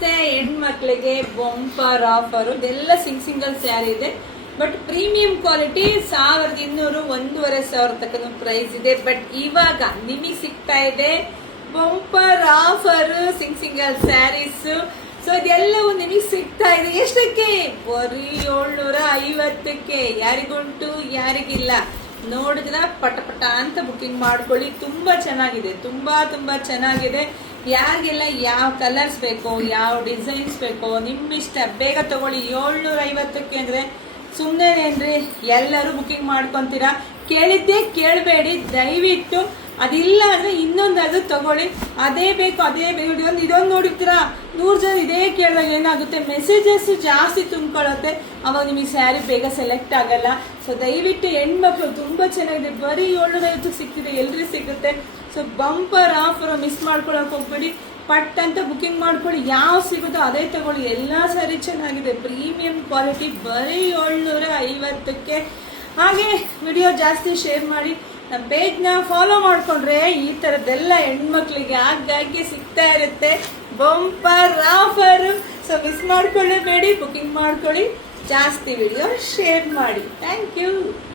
ನಮಸ್ತೆ ಹೆಣ್ಮಕ್ಳಿಗೆ bumper offer ಇದೆಲ್ಲ ಸಿಂಗಲ್ ಸ್ಯಾರಿ ಇದೆ. ಬಟ್ ಪ್ರೀಮಿಯಂ ಕ್ವಾಲಿಟಿ 1200 1500 ತಕ್ಕ ಪ್ರೈಸ್ ಇದೆ. ಬಟ್ ಇವಾಗ ನಿಮಗೆ ಸಿಗ್ತಾ ಇದೆ bumper offer single saris. So ಇದೆಲ್ಲವೂ ನಿಮಗೆ ಸಿಗ್ತಾ ಇದೆ ಎಷ್ಟಕ್ಕೆ? ಬರೀ 750ಕ್ಕೆ. ಯಾರಿಗುಂಟು ಯಾರಿಗಿಲ್ಲ ನೋಡಿದ್ರೆ ಪಟ ಪಟ ಅಂತ ಬುಕಿಂಗ್ ಮಾಡ್ಕೊಳ್ಳಿ. ತುಂಬಾ ಚೆನ್ನಾಗಿದೆ, ತುಂಬಾ ಚೆನ್ನಾಗಿದೆ. ಯಾರಿಗೆಲ್ಲ ಯಾವ ಕಲರ್ಸ್ ಬೇಕೋ, ಯಾವ ಡಿಸೈನ್ಸ್ ಬೇಕೋ ನಿಮ್ಮ ಇಷ್ಟ, ಬೇಗ ತಗೊಳ್ಳಿ. 750ಕ್ಕೆ ಅಂದ್ರೆ ಸುಮ್ಮನೆ ಎಲ್ಲರೂ ಬುಕಿಂಗ್ ಮಾಡ್ಕೊಂತೀರಾ. ಕೇಳಿದ್ದೇ ಕೇಳಬೇಡಿ ದಯವಿಟ್ಟು. ಅದಿಲ್ಲ ಅಂದ್ರೆ ಇನ್ನೊಂದಾದ್ರೂ ತಗೊಳ್ಳಿ. ಅದೇ ಬೇಕು ಇದೊಂದು ನೋಡಿರ್ತೀರಾ 100 ಜನ ಇದೇ ಕೇಳಿದಾಗ ಏನಾಗುತ್ತೆ, ಮೆಸೇಜಸ್ ಜಾಸ್ತಿ ತುಂಬ್ಕೊಳ್ಳುತ್ತೆ. ಅವಾಗ ನಿಮಗೆ ಸ್ಯಾರಿ ಬೇಗ ಸೆಲೆಕ್ಟ್ ಆಗಲ್ಲ. ಸೊ ದಯವಿಟ್ಟು ಹೆಣ್ಮಕ್ಳು ತುಂಬಾ ಚೆನ್ನಾಗಿದೆ. ಬರೀ 750 ಸಿಗ್ತಿದೆ, ಎಲ್ರಿಗೂ ಸಿಗುತ್ತೆ. ಸೊ ಬಂಪರ್ ಆಫರ್ ಮಿಸ್ ಮಾಡ್ಕೊಳಕ್ ಹೋಗ್ಬೇಡಿ. ಪಟ್ ಅಂತ ಬುಕಿಂಗ್ ಮಾಡ್ಕೊಳ್ಳಿ. ಯಾವ ಸಿಗುತ್ತೋ ಅದೇ ತಗೊಳ್ಳಿ. ಎಲ್ಲ ಸ್ಯಾರಿ ಚೆನ್ನಾಗಿದೆ, ಪ್ರೀಮಿಯಂ ಕ್ವಾಲಿಟಿ. ಬರೀ 750ಕ್ಕೆ. ಹಾಗೆ ವಿಡಿಯೋ ಜಾಸ್ತಿ ಶೇರ್ ಮಾಡಿ, ನಮ್ಮ ಪೇಜ್ನ ಫಾಲೋ ಮಾಡ್ಕೊಂಡ್ರೆ ಈ ಥರದ್ದೆಲ್ಲ ಹೆಣ್ಮಕ್ಳಿಗೆ ಆಗಾಗ್ಗೆ ಸಿಗ್ತಾ ಇರುತ್ತೆ ಬಂಪರ್ ಆಫರ್. ಸೊ ಮಿಸ್ ಮಾಡ್ಕೊಳ್ಳೇಬೇಡಿ, ಬುಕಿಂಗ್ ಮಾಡ್ಕೊಳ್ಳಿ, ಜಾಸ್ತಿ ವಿಡಿಯೋ ಶೇರ್ ಮಾಡಿ. Thank you.